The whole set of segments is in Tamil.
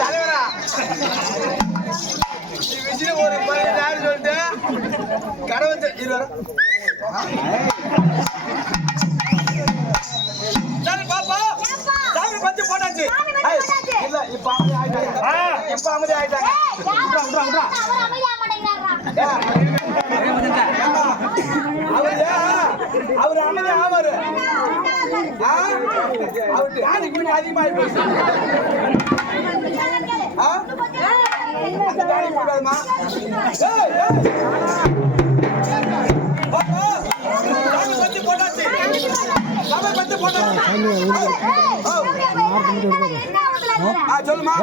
தலைவரா. விசில ஒரு பதினஞ்சாயிரம் சொல்லிட்டு? கடவுள் போட்டாச்சு. இல்ல அமைதி ஆயிட்டாங்க. இப்ப அமைதி ஆயிட்டாங்க ஏம்மா, அவரு அவரு ஆ? அவரு யாரு கொஞ்சம் அதிகமாகி போச்சு ஆ? அந்த டாடி கூடாதுமா ஏய், ஏய். பத்தி போட்டாச்சு. சாமி பத்தி போட்டாச்சு. ஆ சொல்லுமா.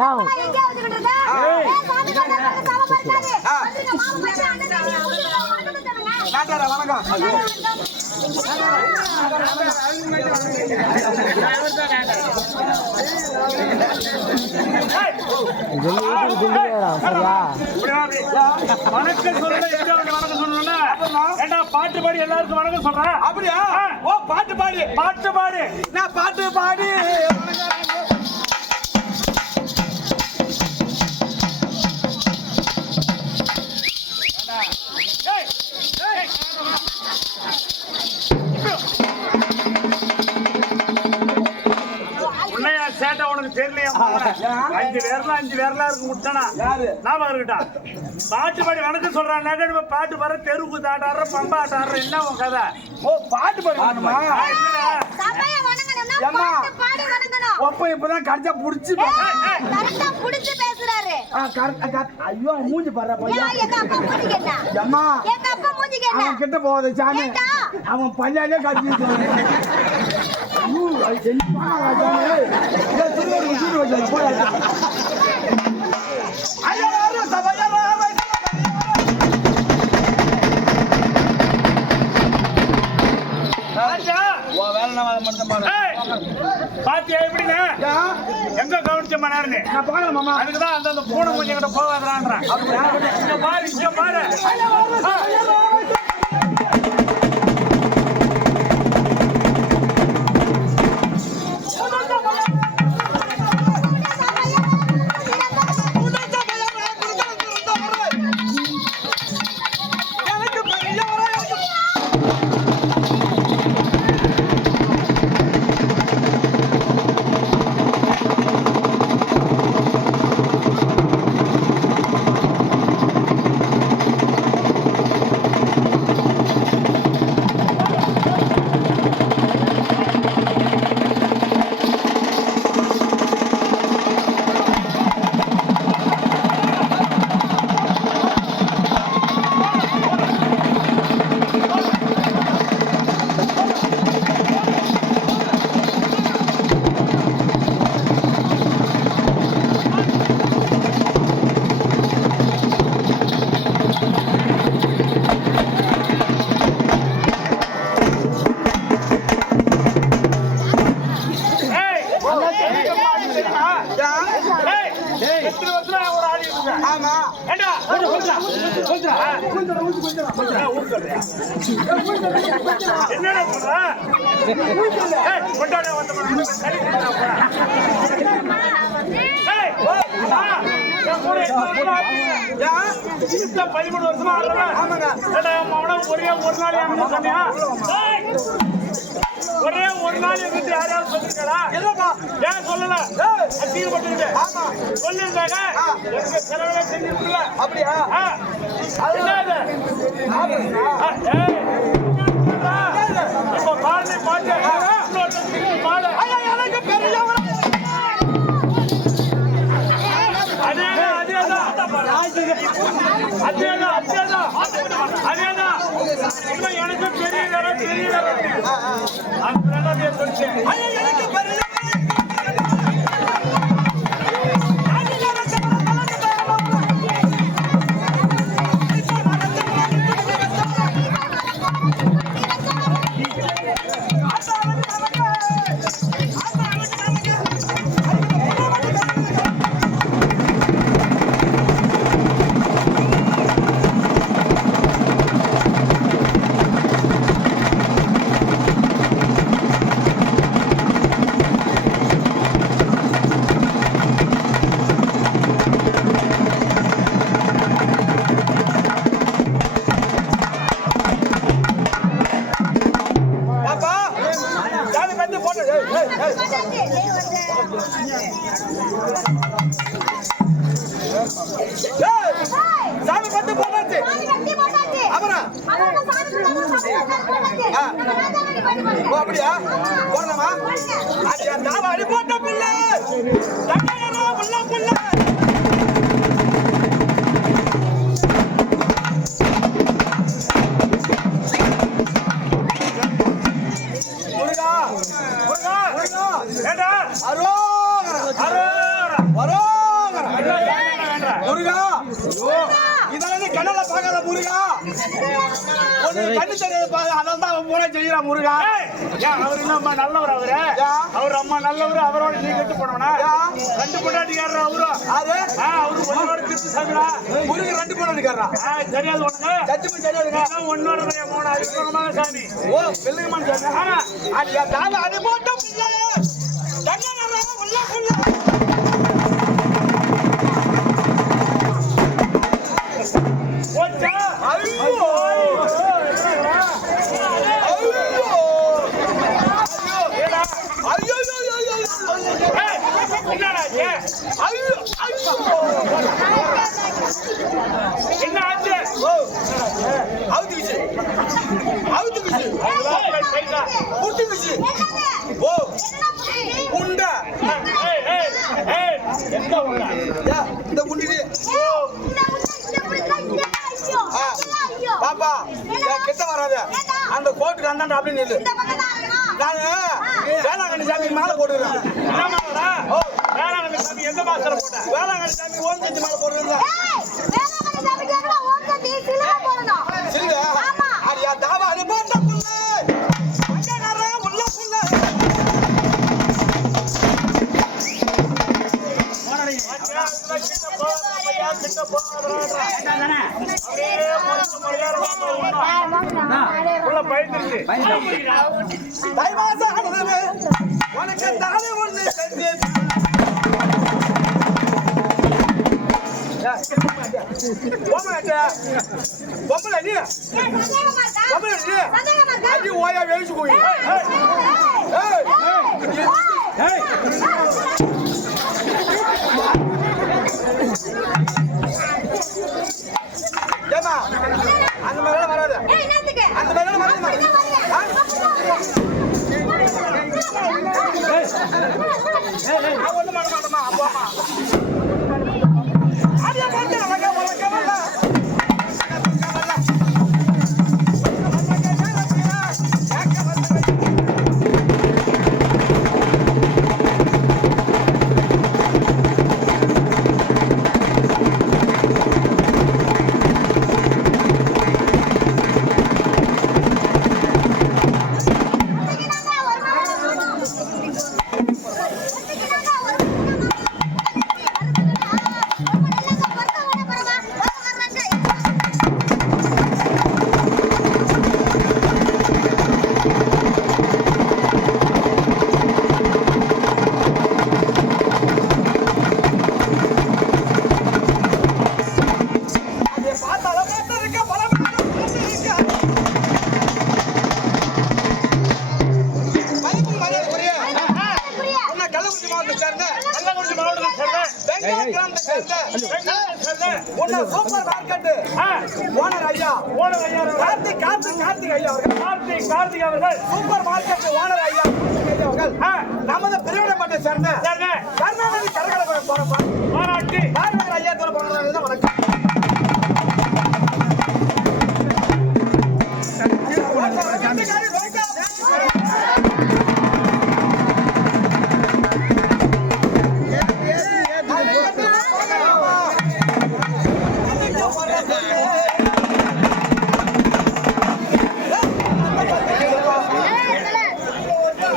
வணக்கம். வணக்கம் சொல்லல ஏண்டா பாட்டு பாடி? எல்லாருக்கும் வணக்கம் சொல்றேன். அப்படியா? ஓ பாட்டு பாடி பாட்டு பாடு. நான் பாட்டு பாடி. அஞ்சு பேர்ல அஞ்சு பேர்ல இருக்கு முட்டனா? யாரு? ஞாபகம் இருக்கட்டா? பாட்டு பாடி வணக்கம் சொல்றான். நகடு பாட்டு பாட தெருவுக்கு தாட்டாடுற பம்பாட்டாடுற என்ன உன் கதை? ஓ பாட்டு பாடி வரணுமா. ஒப்ப இப்பதான் கடிச்சா புடிச்சு பேசுறாரு. ஐயோ மூஞ்சி பாரு அம்மா கிட்ட போகாத சாமி? அவன் பல்லாலே கடிச்சு பாத்தியா? ஏய், பாத்தியா எப்படிங்க எங்க கவனிச்ச மணி நான் பாக்கல மாமா அதுக்குதான் அந்த அந்த பூனை கொஞ்சம் கிட்ட போகாதான்றான் இங்க பாரு இங்க பாரு எத்தனை வருஷமா ஒரு இருக்கேன். ஆமா ஏண்டா? ஆ. ஆ, ஊர்க்கல்லையா? என்னடா சொல்ற? ஏய், கொண்டாட வந்த மனுஷன் சரி பண்ணா போடா. ஏய், ஆ, என் கூட எத்தனை வருஷமா ஆச்சு? இந்த பதிமூணு வருஷமா ஆடுறேன். ஆமாங்க. ஏண்டா, மகனை ஒரே ஒரு நாள் சொன்னியா? ஏய், ஒரே ஒரு நாள் எங்கிட்ட யாரையாவது சொல்லிருக்கா இல்லப்பா ஏன் சொல்லல? அசிங்கப்பட்டுக்கிட்டு. ஆமா. சொல்லிருந்தாங்க எங்க செலவுல செஞ்சிருக்கல. அப்படியா? ஆ, அது என்னது? ஆ, ஏய், இப்ப பாடு பாட்டு பாடு எனக்கு அதேதான் அதேதான் அதேதான் அதேதான் அதேதான் இன்னும் எனக்கு பெரிய பெரிய தரம் பாடுங்க. போட்ட புள்ள. தங்கடா புள்ள. முருகா முருகா முருகா ஏண்டா அரோகர அரோரா. அரோகர என்ன வேண்டா? முருகா இதெல்லாம் நீ கண்ணால பார்க்காத முருகா. ஒண்ணு கண்ணு தெரியாது பாரு அதான் தான் அவன் பூரா செய்யறான் முருகா. அவரு என்ன அம்மா நல்லவர் அவரு? அவர் அம்மா நல்லவர் அவரோட நீ கெட்டு போனவனா? ரெண்டு பொண்டாட்டிக்காரர் அவரும் அது ஆ, அவரு ஒன்னோட திருச்சி சாமிடா. முருகன் ரெண்டு ஆ, தெரியாது உனக்கு? சத்தியமா தெரியாதுங்க பையன் மூணு அதிகமான சாமி. ஓ வெள்ளுங்கம்மான்னு சொன்னேன் ஆமா அடியா தாவ அடி போட்ட புள்ள. தங்கடா இதெல்லாம் ஐயோ. பாப்பா என் கிட்ட வராத அந்த கோட்டுக்கு அந்தாண்ட அப்படி நில்லு இந்த நானு வேளாங்கண்ணி சாமிக்கு மாலை போட்டுக்கிறேன் என்னமாடா? வேளாங்கண்ணி சாமி எந்த மாசத்துல போட்ட? வேளாங்கண்ணி சாமி ஓம் செஞ்சு மாலை போட்டுக்கிறேன் உனக்கு தானே செஞ்சு பொம்பளை நீ? பொம்பளை நீ? அடி ஓயா வேலிச்சு போய் ஏய், ஏய். நான் ஒண்ணும் பண்ண மாட்டேமா அப்பா உன்னை சூப்பர் மார்க்கெட்டு ஆ, ஓனர் ஐயா. ஓனர் ஐயா கார்த்திக் கார்த்திக் கார்த்திக் ஐயா அவர்கள். கார்த்திக் கார்த்திக் அவர்கள். சூப்பர் மார்க்கெட் ஓனர் ஐயா ஐயா அவர்கள். நமது பிரிவினப்பட்டை சேர்ந்த சேர்ந்த கரகட போறப்பா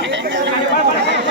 பாராட்டி பாரதியார் ஐயா தோற போனது வணக்கம் ஆ